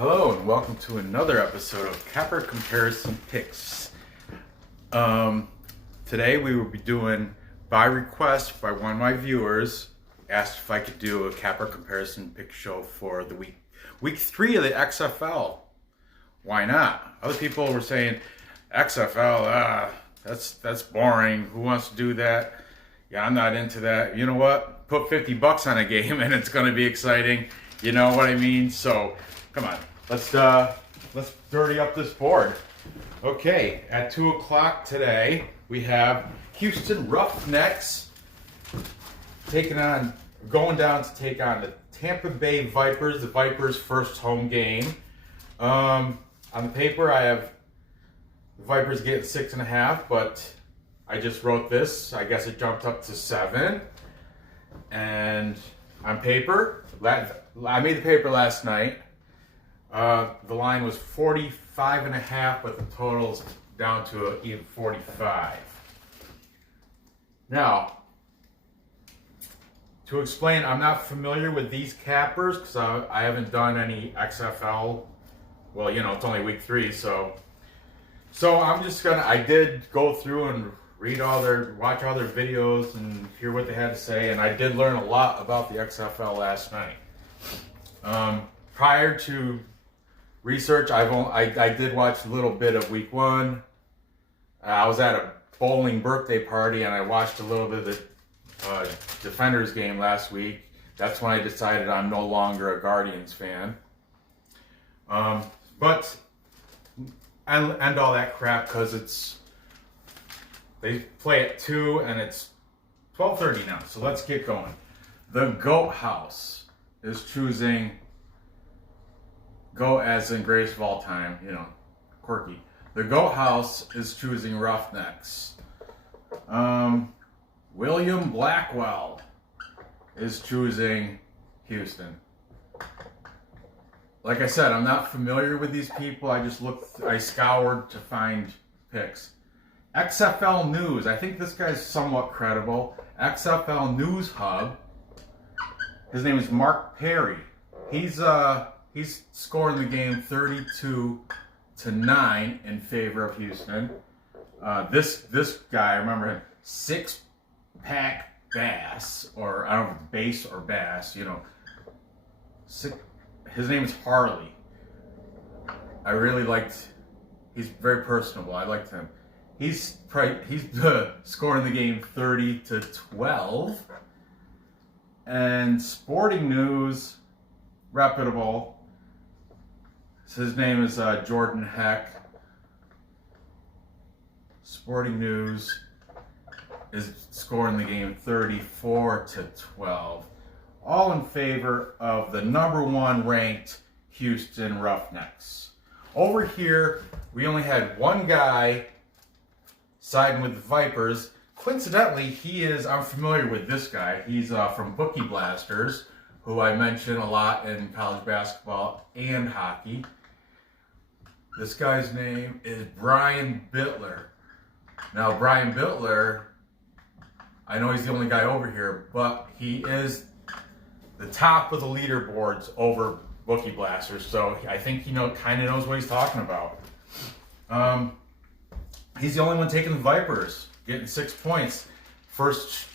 Hello and welcome to another episode of Capper Comparison Picks. Today we will be doing, by request by one of my viewers, asked if I could do a Capper Comparison Pick show for the week 3 of the XFL. Why not? Other people were saying, XFL, that's boring. Who wants to do that? Yeah, I'm not into that. You know what? Put $50 on a game and it's going to be exciting. You know what I mean? So, come on. Let's dirty up this board. Okay, at 2 o'clock today, we have Houston Roughnecks going down to take on the Tampa Bay Vipers, the Vipers' first home game. On the paper, I have the Vipers getting 6.5, but I just wrote this. I guess it jumped up to 7. And on paper, I made the paper last night. The line was 45.5, but the total's down to even 45. Now, to explain, I'm not familiar with these cappers because I haven't done any XFL. Well, you know, it's only week 3, so I'm just I did go through and watch all their videos and hear what they had to say, and I did learn a lot about the XFL last night. Prior to research, I did watch a little bit of week 1. I was at a bowling birthday party and I watched a little bit of the Defenders game last week. That's when I decided I'm no longer a Guardians fan. But I end all that crap because they play at 2 and it's 12:30 now. So let's get going. The Goat House is choosing Goat as in greatest of all time, you know, quirky. The Goat House is choosing Roughnecks. William Blackwell is choosing Houston. Like I said, I'm not familiar with these people. I scoured to find picks. XFL News, I think this guy's somewhat credible. XFL News Hub. His name is Mark Perry. He's scoring the game 32-9 in favor of Houston. This guy, I remember him, 6-pack bass, or I don't know, bass or bass, you know. His name is Harley. He's very personable. I liked him. He's scoring the game 30-12. And Sporting News, reputable. His name is Jordan Heck. Sporting News is scoring the game 34-12. All in favor of the number 1 ranked Houston Roughnecks. Over here, we only had one guy siding with the Vipers. Coincidentally, I'm familiar with this guy. He's from Bookie Blasters, who I mention a lot in college basketball and hockey. This guy's name is Brian Bittler. Now, Brian Bittler, I know he's the only guy over here, but he is the top of the leaderboards over Bookie Blasters, so I think he kind of knows what he's talking about. He's the only one taking the Vipers, getting 6 points. First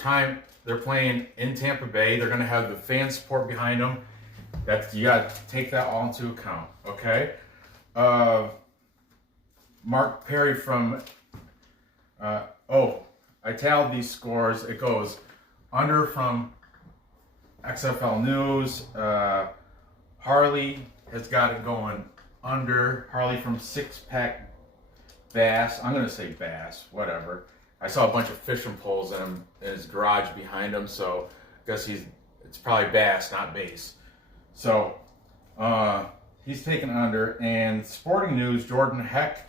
time they're playing in Tampa Bay. They're going to have the fan support behind them. You got to take that all into account, okay? Mark Perry from, I tallied these scores. It goes under from XFL News. Harley has got it going under. Harley from 6-pack bass. I'm going to say bass, whatever. I saw a bunch of fishing poles in his garage behind him, so I guess it's probably bass, not bass. So, he's taken under, and Sporting News, Jordan Heck,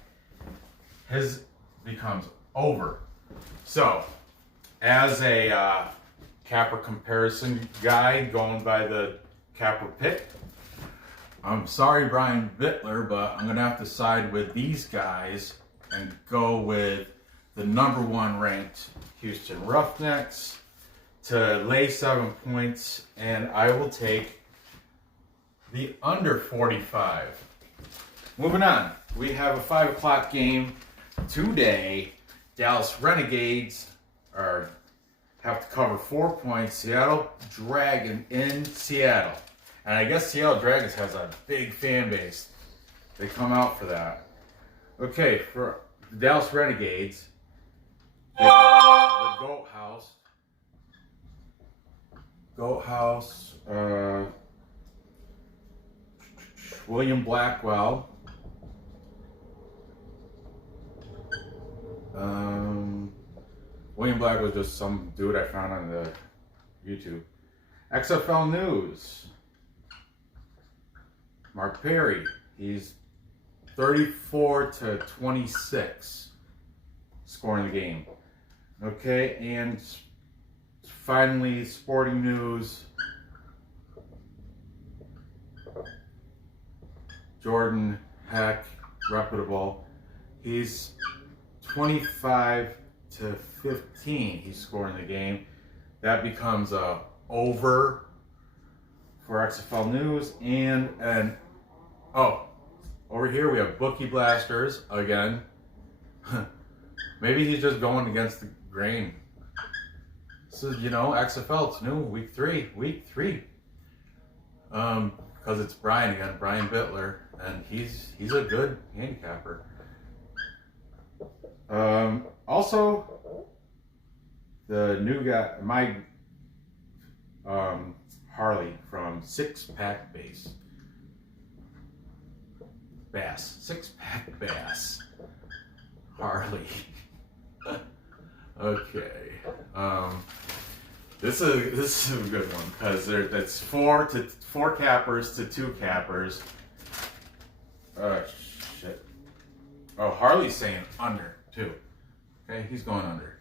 his becomes over. So, as a capper comparison guy going by the capper pick, I'm sorry, Brian Bittler, but I'm going to have to side with these guys and go with the number 1 ranked Houston Roughnecks to lay 7 points, and I will take the under 45. Moving on, we have a 5 o'clock game today. Dallas Renegades have to cover 4 points. Seattle Dragon in Seattle. And I guess Seattle Dragons has a big fan base. They come out for that. Okay, for the Dallas Renegades, the Goat House, William Blackwell, William Black was just some dude I found on the YouTube. XFL News, Mark Perry, he's 34-26 scoring the game. Okay, and finally, Sporting News, Jordan Heck, reputable. He's 25-15. He's scoring the game. That becomes a over for XFL News. And oh, over here we have Bookie Blasters again. Maybe he's just going against the grain. So, you know, XFL, it's new, week three. Because it's Brian again, Brian Bittler, and he's a good handicapper. Also, the new guy, my Harley from Six Pack Bass, Harley. Okay. This is a good one because it's 4 cappers to 2 cappers. Shit. Oh, Harley's saying under too. Okay, he's going under.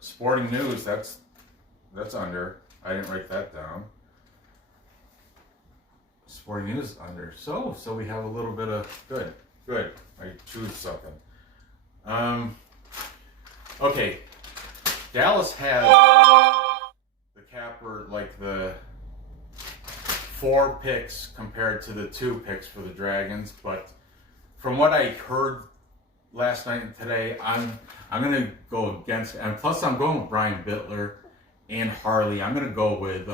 Sporting News, that's under. I didn't write that down. Sporting News is under. So we have a little bit of good. I choose something. Okay. Dallas has the capper, like the 4 picks compared to the 2 picks for the Dragons, but from what I heard last night and today, I'm gonna go against, and plus I'm going with Brian Bittler and Harley. I'm gonna go with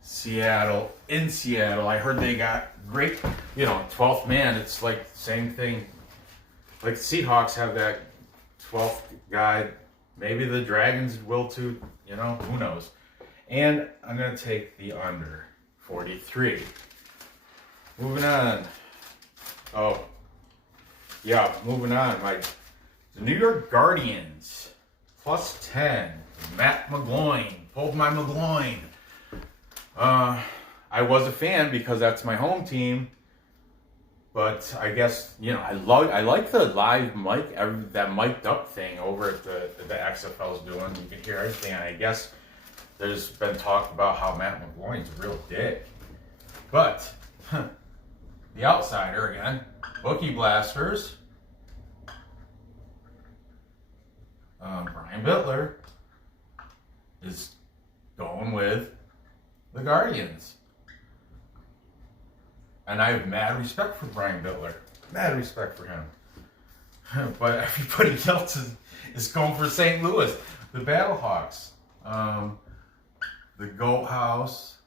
Seattle. In Seattle, I heard they got great, 12th man. It's like the same thing. Like the Seahawks have that 12th guy. Maybe the Dragons will too. Who knows? And I'm gonna take the under 43. Moving on. Oh, yeah. Moving on. The New York Guardians +10. Matt McGloin pulled my McGloin. I was a fan because that's my home team, but I guess I like the live mic, that mic'd up thing over at the XFL's doing. You can hear everything. And I guess there's been talk about how Matt McGloin's a real dick, but the outsider again, Bookie Blasters, Brian Bittler is going with the Guardians. And I have mad respect for Brian Bittler. Mad respect for him. But everybody else is going for St. Louis. The Battlehawks. The Goat House.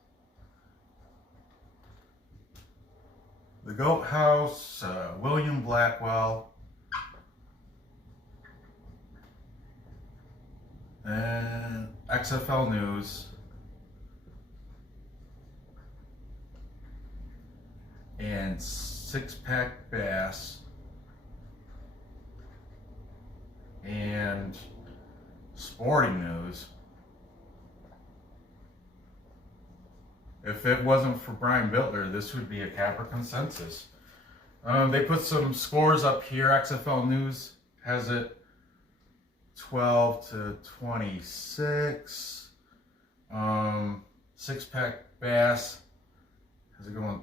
William Blackwell. And XFL News. And Six Pack Bass, and Sporting News. If it wasn't for Brian Bittler, this would be a capper consensus. They put some scores up here. XFL News has it 12-26. Six Pack Bass has it going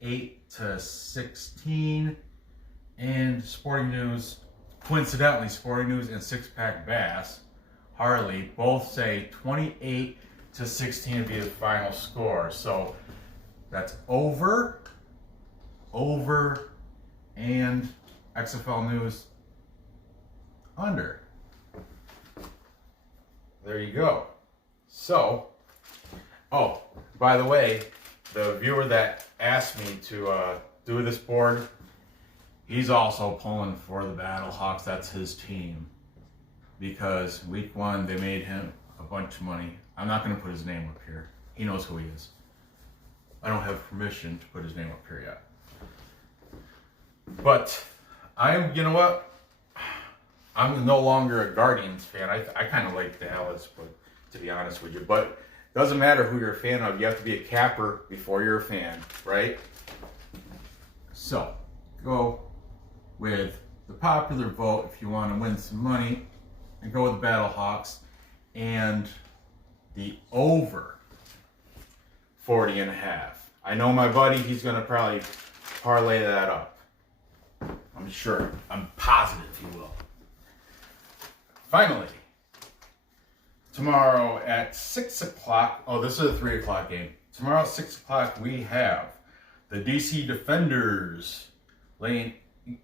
28-16, and Sporting News, coincidentally, Sporting News and Six Pack Bass Harley both say 28-16 would be the final score. So that's over, and XFL News under. There you go. So, oh, by the way, the viewer that asked me to do this board, he's also pulling for the Battlehawks. That's his team. Because week 1, they made him a bunch of money. I'm not going to put his name up here. He knows who he is. I don't have permission to put his name up here yet. But you know what? I'm no longer a Guardians fan. I kind of like Dallas, but to be honest with you. But it doesn't matter who you're a fan of. You have to be a capper before you're a fan, right? So, go with the popular vote if you want to win some money. And go with the Battlehawks. And the over 40.5. I know my buddy, he's going to probably parlay that up. I'm sure. I'm positive he will. Finally, tomorrow at 6 o'clock, oh, this is a 3 o'clock game. Tomorrow at 6 o'clock, we have the DC Defenders laying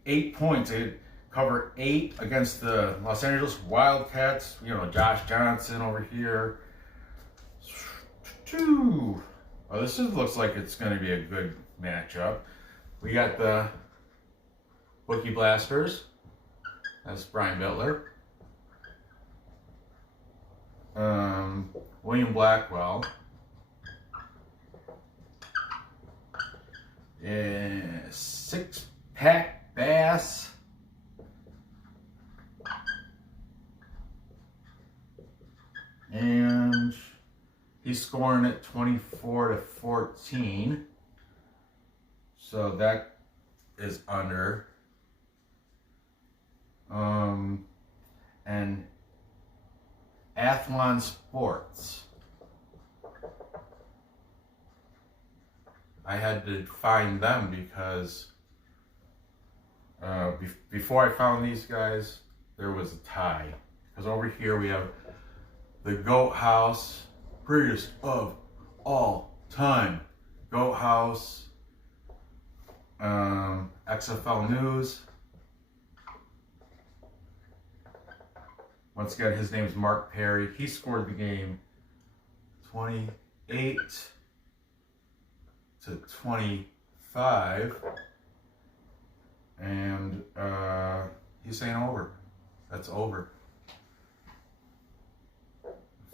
8 points. They cover 8 against the Los Angeles Wildcats. You know, Josh Johnson over here. Oh, looks like it's going to be a good matchup. We got the Bookie Blasters. That's Brian Bittler. William Blackwell. Six Pack Bass. And he's scoring at 24-14. So that is under. And Athlon Sports. I had to find them because before I found these guys, there was a tie. Because over here we have the Goat House, greatest of all time. Goat House, XFL News. Once again, his name is Mark Perry. He scored the game 28-25. And he's saying over. That's over.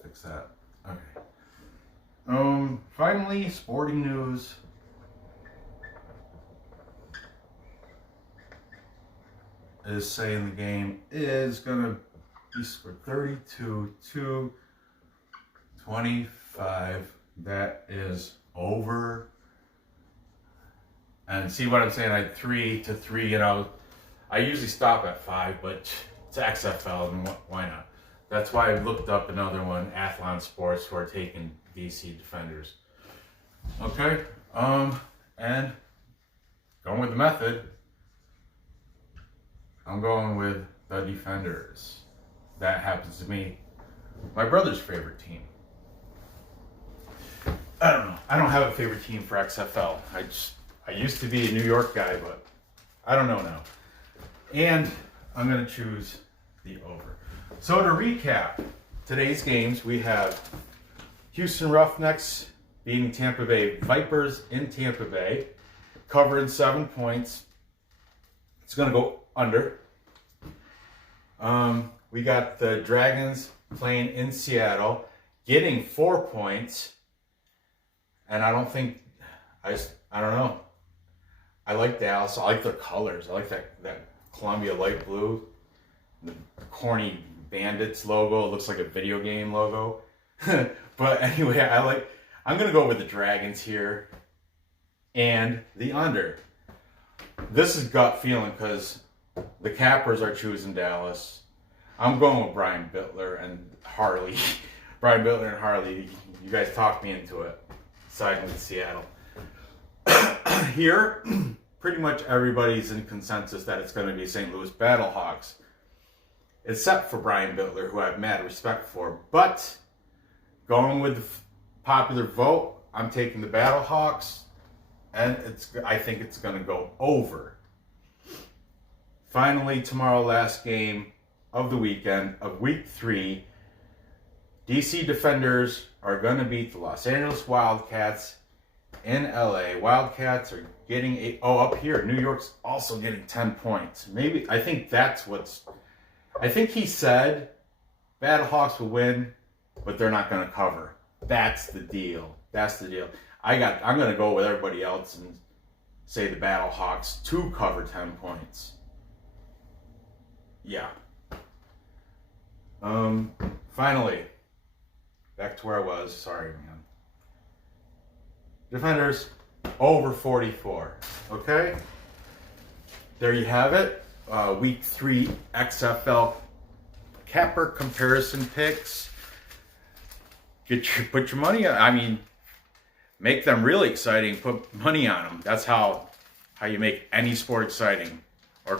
Fix that. Okay. Finally, sporting news. Is saying the game is gonna be scored 32-25. That is over. And see what I'm saying? I 3-3. You know, I usually stop at 5, but it's XFL, and why not? That's why I looked up another one, Athlon Sports, who are taking DC Defenders. Okay, and going with the method, I'm going with the Defenders. That happens to be my brother's favorite team. I don't know. I don't have a favorite team for XFL. I used to be a New York guy, but I don't know now. And I'm going to choose the over. So to recap today's games, we have Houston Roughnecks beating Tampa Bay Vipers in Tampa Bay, covering 7 points. It's going to go under. We got the Dragons playing in Seattle, getting 4 points. And I don't think, I don't know. I like Dallas. I like their colors. I like that Columbia light blue. The corny Bandits logo. It looks like a video game logo. But anyway, I'm going to go with the Dragons here. And the under. This is gut feeling because the Cappers are choosing Dallas. I'm going with Brian Bittler and Harley. Brian Bittler and Harley, you guys talked me into it. Siding with Seattle. Here, pretty much everybody's in consensus that it's going to be St. Louis Battlehawks. except for Brian Bittler, who I have mad respect for. But going with the popular vote, I'm taking the Battlehawks, and I think it's going to go over. Finally, tomorrow, last game of the weekend of Week 3, DC Defenders are going to beat the Los Angeles Wildcats in LA. Wildcats are getting up here, New York's also getting 10 points. I think he said Battlehawks will win, but they're not going to cover. That's the deal. I'm going to go with everybody else and say the Battlehawks to cover 10 points. Yeah. Finally, back to where I was. Sorry, man. Defenders over 44. Okay? There you have it. Week 3 XFL capper comparison picks. Put your money on. Make them really exciting. Put money on them. That's how you make any sport exciting. Or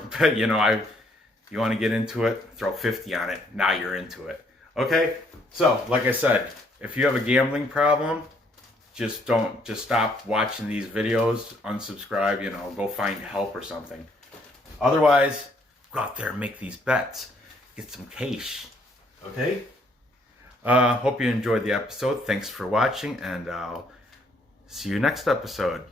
you want to get into it, throw 50 on it. Now you're into it. Okay? So, like I said, if you have a gambling problem, just stop watching these videos, unsubscribe, go find help or something. Otherwise, go out there and make these bets. Get some cash. Okay? Hope you enjoyed the episode. Thanks for watching, and I'll see you next episode.